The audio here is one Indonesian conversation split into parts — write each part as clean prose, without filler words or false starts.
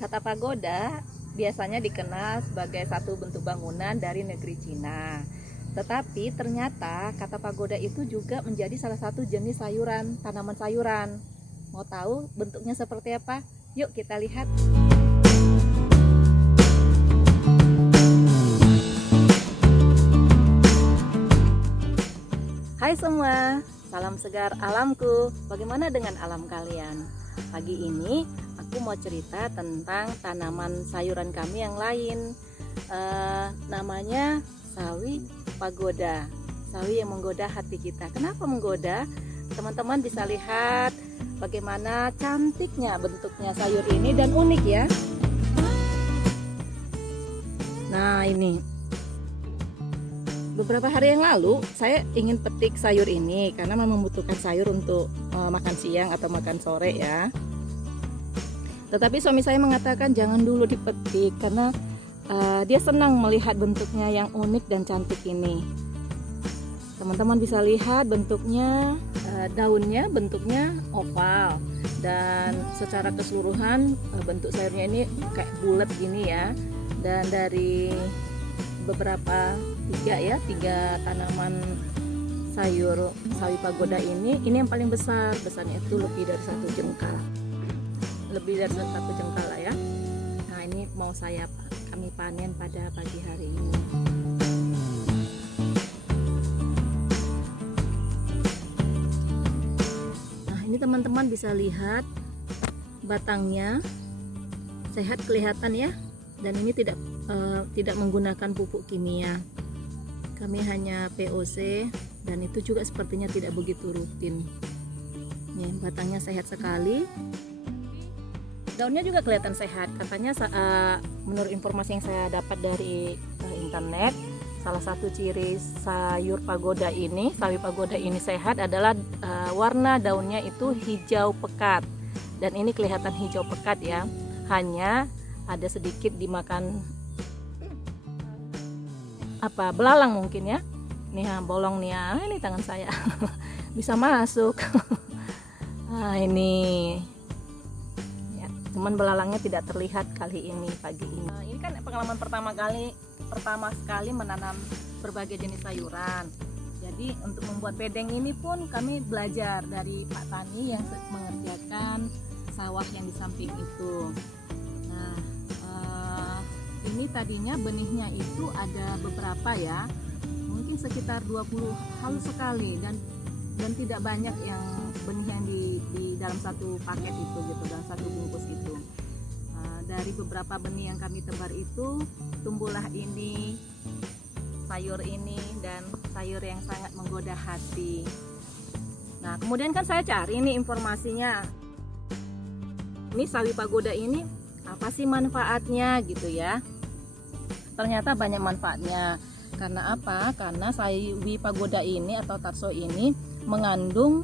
Kata pagoda biasanya dikenal sebagai satu bentuk bangunan dari negeri Cina. Tetapi ternyata kata pagoda itu juga menjadi salah satu jenis sayuran, tanaman sayuran. Mau tahu bentuknya seperti apa? Yuk kita lihat. Hai semua, salam segar alamku. Bagaimana dengan alam kalian? Pagi ini aku mau cerita tentang tanaman sayuran kami yang lain. Namanya sawi pagoda. Sawi yang menggoda hati kita. Kenapa menggoda? Teman-teman bisa lihat bagaimana cantiknya bentuknya sayur ini dan unik ya. Nah, ini beberapa hari yang lalu saya ingin petik sayur ini karena membutuhkan sayur untuk makan siang atau makan sore ya. Tetapi suami saya mengatakan jangan dulu dipetik karena dia senang melihat bentuknya yang unik dan cantik ini. Teman-teman bisa lihat bentuknya, daunnya bentuknya oval dan secara keseluruhan bentuk sayurnya ini kayak bulat gini ya. Dan dari beberapa tiga tanaman sayur sawi pagoda ini yang paling besarnya itu lebih dari satu jengkal lah ya. Nah, ini mau kami panen pada pagi hari ini. Nah, ini teman-teman bisa lihat batangnya sehat kelihatan ya, dan ini tidak menggunakan pupuk kimia. Kami hanya POC dan itu juga sepertinya tidak begitu rutin. Nih, batangnya sehat sekali. Daunnya juga kelihatan sehat. Katanya menurut informasi yang saya dapat dari internet, salah satu ciri sawi pagoda ini sehat adalah warna daunnya itu hijau pekat. Dan ini kelihatan hijau pekat ya. Hanya ada sedikit dimakan belalang mungkin ya. Nih bolong nih ya, ini tangan saya bisa masuk. Nah, ini ya, cuman belalangnya tidak terlihat kali ini pagi ini. Nah, ini kan pengalaman pertama sekali menanam berbagai jenis sayuran. Jadi untuk membuat bedeng ini pun kami belajar dari Pak Tani yang mengerjakan sawah yang di samping itu. Nah, ini tadinya benihnya itu ada beberapa ya, mungkin sekitar 20 halus sekali, dan tidak banyak yang benih yang di dalam satu paket itu gitu, dalam satu bungkus itu. Dari beberapa benih yang kami tebar itu tumbuhlah ini sayur ini, dan sayur yang sangat menggoda hati. Nah, kemudian kan saya cari nih informasinya, ini sawi pagoda ini apa sih manfaatnya gitu ya. Ternyata banyak manfaatnya. Karena apa? Karena sawi pagoda ini atau tarso ini mengandung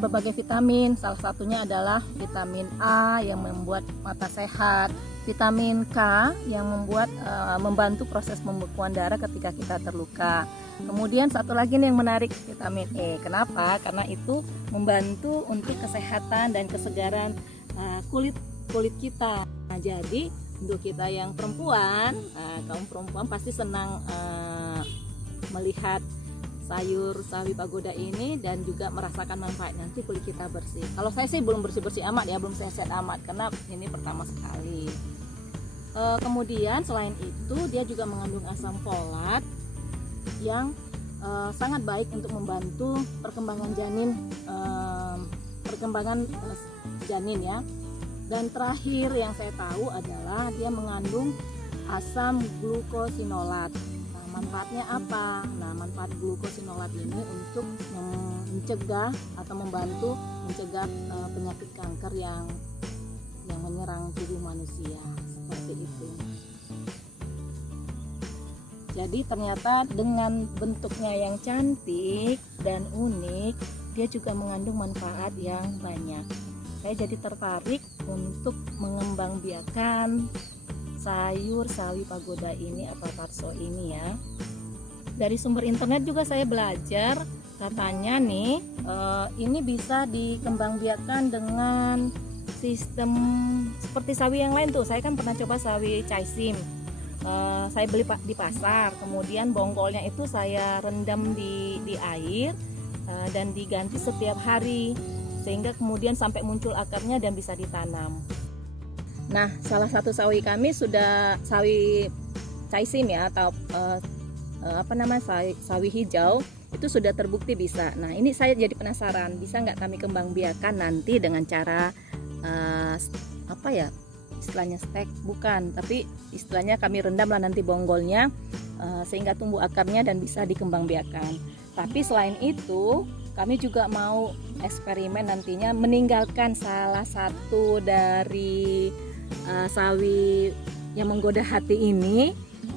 berbagai vitamin. Salah satunya adalah vitamin A yang membuat mata sehat, vitamin K yang membantu proses pembekuan darah ketika kita terluka. Kemudian satu lagi nih yang menarik, vitamin E. Kenapa? Karena itu membantu untuk kesehatan dan kesegaran kulit kita. Nah, jadi untuk kita yang perempuan, kaum perempuan pasti senang melihat sayur sawi pagoda ini dan juga merasakan manfaat, nanti kulit kita bersih. Kalau saya sih belum bersih amat ya, belum sehat amat karena ini pertama sekali. Kemudian selain itu dia juga mengandung asam folat yang sangat baik untuk membantu perkembangan janin ya. Dan terakhir yang saya tahu adalah dia mengandung asam glukosinolat. Nah, manfaatnya apa? Nah, manfaat glukosinolat ini untuk mencegah atau membantu mencegah penyakit kanker yang menyerang tubuh manusia, seperti itu. Jadi ternyata dengan bentuknya yang cantik dan unik, dia juga mengandung manfaat yang banyak. Saya jadi tertarik untuk mengembangbiakan sayur sawi pagoda ini atau tarso ini ya. Dari sumber internet juga saya belajar, katanya nih ini bisa dikembangbiakan dengan sistem seperti sawi yang lain tuh. Saya kan pernah coba sawi caisim. Saya beli di pasar, kemudian bonggolnya itu saya rendam di air dan diganti setiap hari, sehingga kemudian sampai muncul akarnya dan bisa ditanam. Nah, salah satu sawi kami sudah sawi caisim ya, atau sawi hijau itu sudah terbukti bisa. Nah, ini saya jadi penasaran, bisa nggak kami kembang biakan nanti dengan cara istilahnya stek, bukan, tapi istilahnya kami rendam lah nanti bonggolnya sehingga tumbuh akarnya dan bisa dikembang biakan. Tapi selain itu kami juga mau eksperimen nantinya meninggalkan salah satu dari sawi yang menggoda hati ini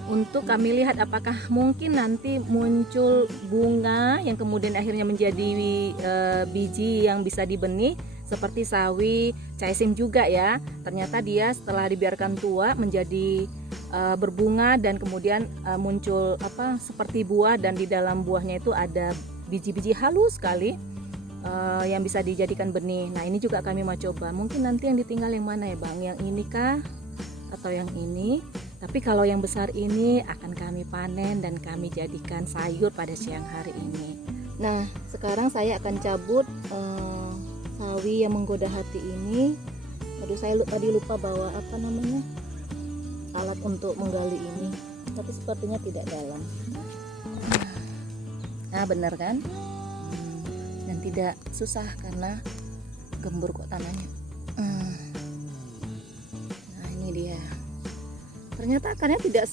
untuk kami lihat apakah mungkin nanti muncul bunga yang kemudian akhirnya menjadi biji yang bisa dibenih seperti sawi caisim juga ya. Ternyata dia setelah dibiarkan tua menjadi berbunga dan kemudian muncul seperti buah, dan di dalam buahnya itu ada biji-biji halus sekali yang bisa dijadikan benih. Nah, ini juga kami mau coba. Mungkin nanti yang ditinggal yang mana ya Bang? Yang ini kah atau yang ini? Tapi kalau yang besar ini akan kami panen dan kami jadikan sayur pada siang hari ini. Nah, sekarang saya akan cabut sawi yang menggoda hati ini. Aduh, saya tadi lupa bawa alat untuk menggali ini, tapi sepertinya tidak dalam. Nah, benar kan? Dan tidak susah karena gembur kok tanahnya. Nah, ini dia. Ternyata akarnya tidak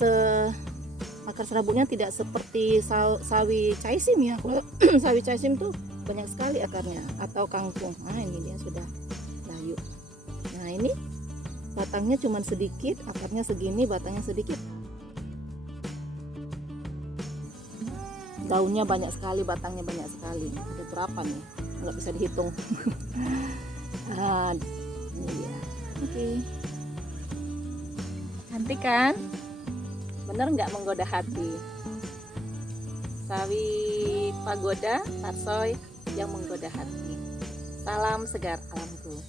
akar serabutnya tidak seperti sawi caisim ya. Kalau sawi caisim tuh banyak sekali akarnya, atau kangkung. Nah, ini dia sudah layu. Nah, ini batangnya cuma sedikit, akarnya segini, batangnya sedikit. Daunnya banyak sekali, batangnya banyak sekali. Ada berapa nih? Nggak bisa dihitung. Nah, ini dia. Oke. Cantik kan? Bener nggak menggoda hati? Sawi pagoda, tarsoy yang menggoda hati. Salam segar alamku.